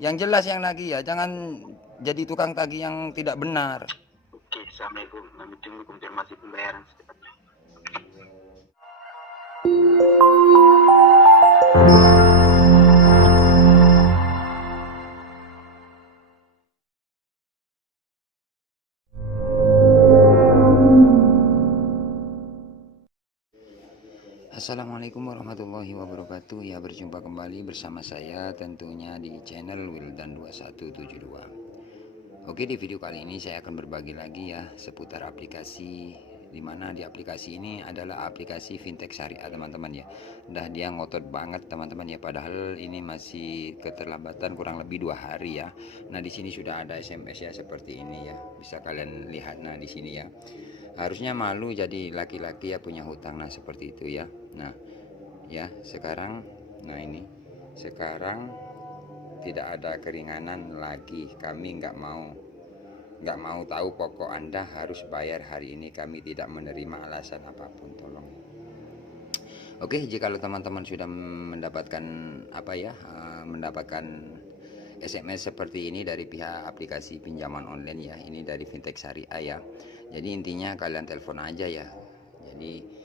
Yang jelas yang nagih ya, jangan jadi tukang tagih yang tidak benar. Oke, Assalamualaikum. Kami tunggu konfirmasi pembayaran secepatnya. Assalamualaikum warahmatullahi wabarakatuh. Ya, berjumpa kembali bersama saya tentunya di channel Wildan 2172. Oke, di video kali ini saya akan berbagi lagi ya seputar aplikasi, dimana di aplikasi ini adalah aplikasi fintech syariah teman-teman ya. Dah dia ngotot banget teman-teman ya, padahal ini masih keterlambatan kurang lebih 2 hari ya. Nah, di sini sudah ada SMS ya seperti ini ya, bisa kalian lihat. Nah, di sini ya, harusnya malu jadi laki-laki ya punya hutang. Nah, seperti itu ya. Nah ya, sekarang, nah ini sekarang tidak ada keringanan lagi. Kami nggak mau tahu, pokok Anda harus bayar hari ini. Kami tidak menerima alasan apapun, tolong. Oke, jika teman-teman sudah mendapatkan mendapatkan SMS seperti ini dari pihak aplikasi pinjaman online ya, ini dari fintech syariah ya. Jadi intinya kalian telepon aja ya. Jadi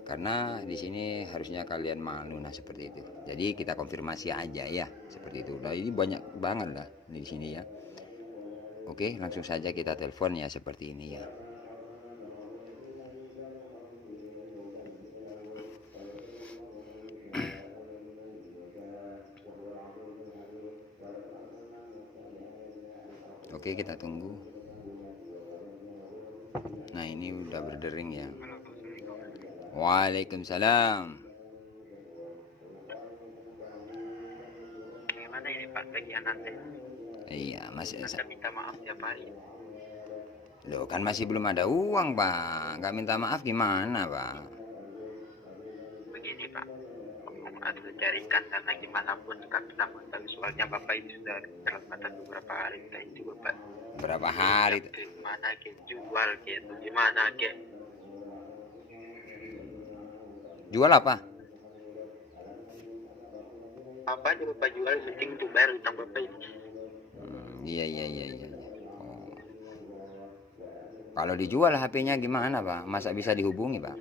karena di sini harusnya kalian malu. Nah, seperti itu. Jadi kita konfirmasi aja ya, seperti itu. Nah, ini banyak banget lah di sini ya. Oke, langsung saja kita telepon ya, seperti ini ya. Oke, kita tunggu. Nah, ini udah berdering ya. Waalaikumsalam. Gimana ini Pak bagian nanti? Iya, masih. Anda minta maaf tiap hari. Loh, kan masih belum ada uang, Pak. Nggak minta maaf gimana, Pak? Begini Pak, ada carikan karena gimana pun kami lakukan, soalnya Bapak ini sudah terlambatan beberapa hari. Kita itu Bapak Berapa hari? gimana ke jual gitu, gimana ke Jual apa? apa aja Bapak jual, penting untuk bayar utang Bapak ini. Iya. Oh. Kalau dijual HP-nya gimana, Pak? Masa bisa dihubungi, Pak?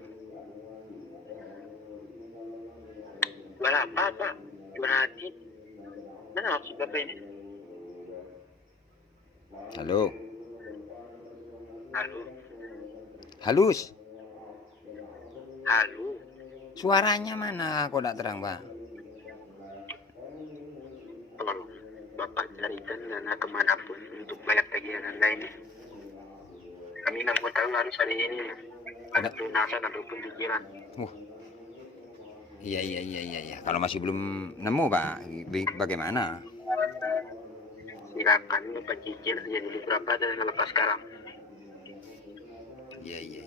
Jual apa Pak? Jual hati? Mana maksud Bapak ini? Halo. Halo, Halus. halo. Suaranya mana? Kok tidak terang, Pak? Tolong Bapak carikan dana kemanapun untuk bayar tagihan Anda ini. Kami nggak mau tahu harus hari ini ada pelunasan ataupun cicilan. Iya. Kalau masih belum nemu, Pak, bagaimana? Silakan Bapak cicil saja dulu berapa dan lepas sekarang. Iya.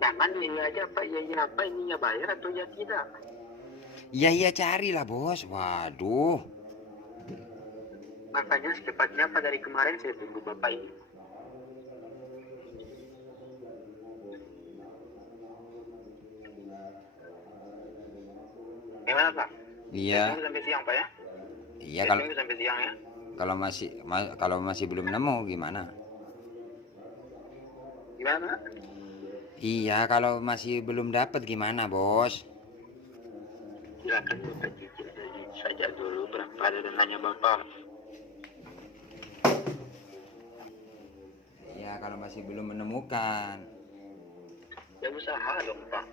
Jangan iya aja Pak, iya apa ini ya bayar atau ya tidak. Iya, carilah, Bos. Waduh. Makanya secepatnya Pak, dari kemarin saya tunggu Bapak ini. Gimana Pak? Iya. Saya tunggu sampai siang Pak ya. Iya, Saya tunggu sampai siang ya. kalau masih belum nemu gimana? Gimana? Iya, kalau masih belum dapat gimana, Bos? Silakan Bapak cicil saja dulu berapa ada dananya Bapak. Iya, kalau masih belum menemukan. Ya usaha dong Pak.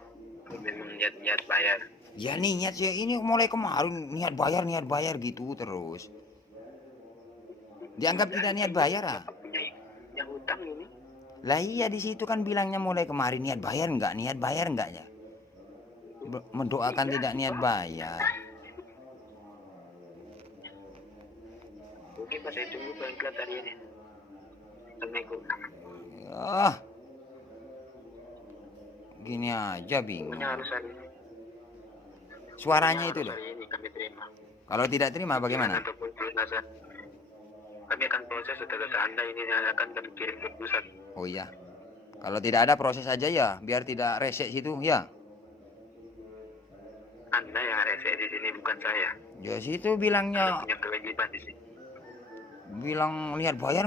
Memang niat bayar. Ya niat ya, ini mulai kemarin niat bayar gitu terus. Dianggap tidak niat bayar ah. Yang hutang ini. Lah iya, di situ kan bilangnya mulai kemarin niat bayar enggak ya? Mendoakan tidak niat bayar. Oke Pak, saya tunggu pelan-pelan hari ini. Assalamualaikum. Gini aja bingung. Pokoknya harus hari ini. Suaranya itu loh. Hari ini kami terima. Kalau tidak terima bagaimana? Ataupun pelunasan. Kami akan proses data Anda ini akan kami kirim ke pusat. Oh iya. Kalau tidak ada proses aja ya, biar tidak resek situ ya. Anda yang rese di sini, bukan saya. Ya situ Ada bilangnya, punya kewajiban di sini. bilang niat bayar,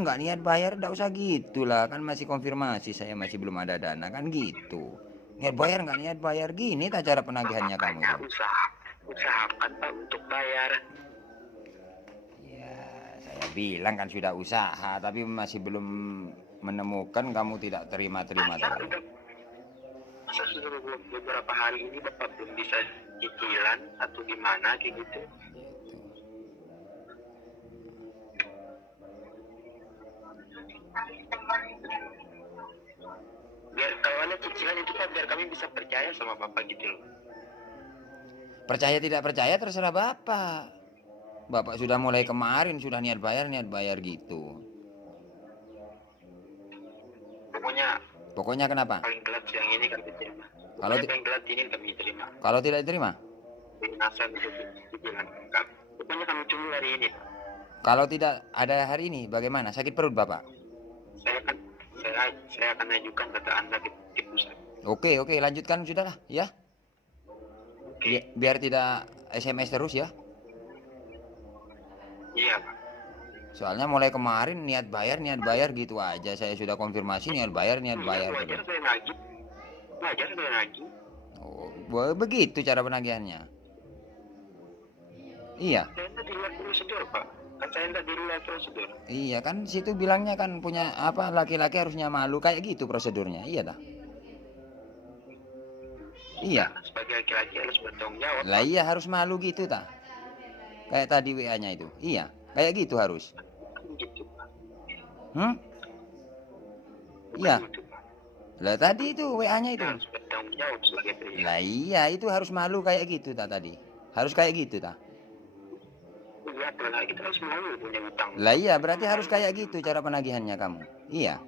nggak usah gitulah, kan masih konfirmasi, saya masih belum ada dana kan gitu. Niat bayar, gini tak cara penagihannya kamu Makanya itu. usahakan Pak untuk bayar. Ya, saya bilang kan sudah usaha, tapi masih belum menemukan, kamu tidak terima-terima Masa terus. udah masa sudah beberapa hari ini Bapak belum bisa cicilan atau gimana kayak gitu. Biar kalau ada cicilan itu Pak, biar kami bisa percaya sama Bapak gitu loh. Percaya tidak percaya terserah Bapak. Bapak sudah mulai kemarin sudah niat bayar gitu. Pokoknya Pokoknya kenapa? paling telat siang ini kami terima. Kalau Pokoknya paling telat ini kami terima. kalau tidak diterima, Pelunasan untuk cicilan kami. Pokoknya kami tunggu hari ini. kalau tidak ada hari ini, bagaimana? Sakit perut Bapak? Saya akan saya akan ajukan data Anda di pusat. Oke, lanjutkan sudahlah, ya. Oke. Biar tidak SMS terus ya. Iya Pak. Soalnya mulai kemarin niat bayar gitu aja. Saya sudah konfirmasi niat bayar Wajar terus. saya nagih. Wajar saya nagih. Oh, begitu cara penagihannya. Iya. Saya tidak di luar prosedur Pak. Kan saya tidak di luar prosedur. Iya kan situ bilangnya kan punya apa, laki-laki harusnya malu kayak gitu prosedurnya. Iya dah. Iya. Nah, sebagai laki-laki harus bertanggung jawab. Lah iya harus malu gitu tah. Kayak tadi WA-nya itu. Iya, kayak gitu harus. Bukan gitu Pak. Hmm? Bukan Iya. gitu Pak. Lah tadi itu WA-nya itu. Kita harus bertanggung jawab sebagai pria. Lah iya itu harus malu kayak gitu tah tadi. Harus kayak gitu tah. Iya, apalagi kita harus malu punya utang. Lah iya berarti harus kayak gitu cara penagihannya kamu. Iya.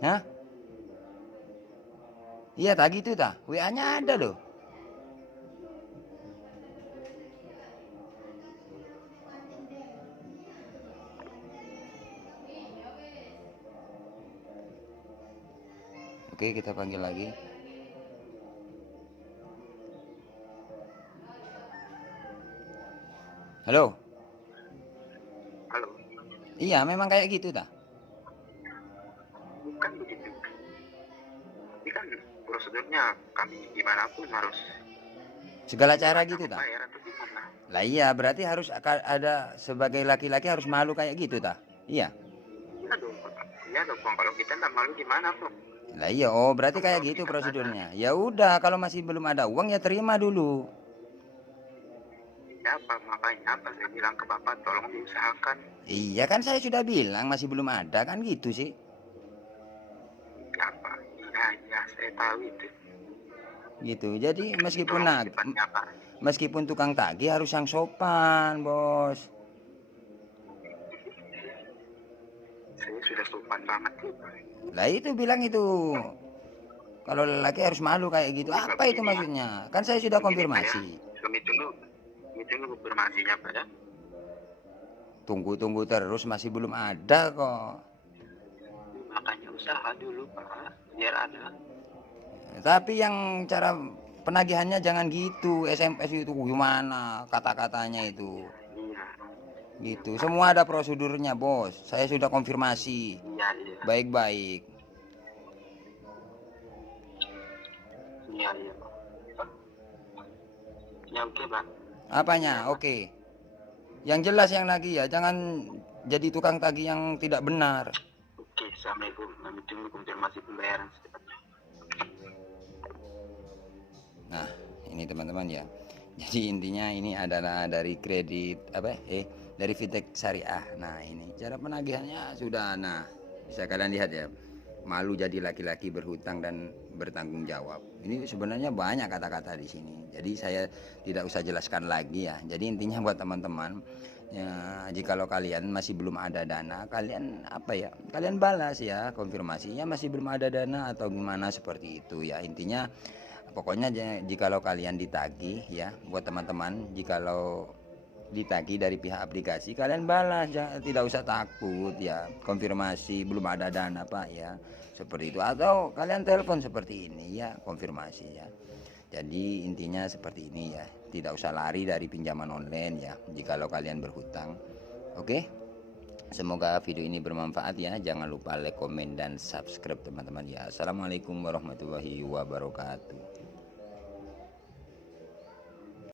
Hah? Iya tak gitu tah. WA-nya ada loh. Oke, kita panggil lagi. Halo. Halo. Iya, memang kayak gitu tah. Bukan begitu. Ini kan prosedurnya kami gimana pun harus Segala cara gitu tah. bayar atau gimana. Lah iya, berarti harus ada sebagai laki-laki harus malu kayak gitu tah. Iya. Iya dong Pak. Iya dong Pak. Kalau kita tidak malu gimana Pak? Lah iya, oh berarti kayak gitu prosedurnya. Ya udah, kalau masih belum ada uang ya terima dulu. Ya Pak, makanya apa saya bilang ke Bapak tolong diusahakan. Iya kan saya sudah bilang masih belum ada kan gitu sih. Ya Pak. Iya, saya tahu itu. Gitu. Jadi meskipun Tolong secepatnya Pak. meskipun tukang tagih harus yang sopan, Bos. Saya sudah sopan banget Pak. Lah itu bilang itu. Kalau lelaki harus malu kayak gitu. Apa itu maksudnya? Kan saya sudah konfirmasi. Kami tunggu konfirmasinya Pak ya. Tunggu terus masih belum ada kok. Makanya usaha dulu Pak, biar ada. Tapi yang cara penagihannya jangan gitu. SMS itu gimana kata-katanya itu. Iya. Gitu. Semua ada prosedurnya, Bos. Saya sudah konfirmasi. Iya. Baik-baik. Iya Pak. Ya oke Pak. Apanya? Oke. Yang jelas yang nagih ya, jangan jadi tukang tagih yang tidak benar. Oke, assalamualaikum. Kami tunggu konfirmasi pembayaran secepatnya. Nah, ini teman-teman ya. Jadi intinya ini adalah dari kredit dari Fintech Syariah. Nah, ini cara penagihannya sudah. Nah, bisa kalian lihat ya. Malu jadi laki-laki berhutang dan bertanggung jawab. Ini sebenarnya banyak kata-kata di sini. Jadi saya tidak usah jelaskan lagi ya. Jadi intinya buat teman-teman, ya, jikalau kalian masih belum ada dana, kalian kalian balas ya konfirmasinya masih belum ada dana atau gimana seperti itu ya. Intinya pokoknya jikalau kalian ditagih ya, buat teman-teman, jikalau ditagih dari pihak aplikasi kalian balas, tidak usah takut ya, konfirmasi belum ada dana Pak ya, seperti itu, atau kalian telepon seperti ini ya, konfirmasi ya. Jadi intinya seperti ini ya, tidak usah lari dari pinjaman online ya jikalau kalian berhutang. Oke, semoga video ini bermanfaat ya. Jangan lupa like, komen, dan subscribe teman-teman ya. Assalamualaikum warahmatullahi wabarakatuh.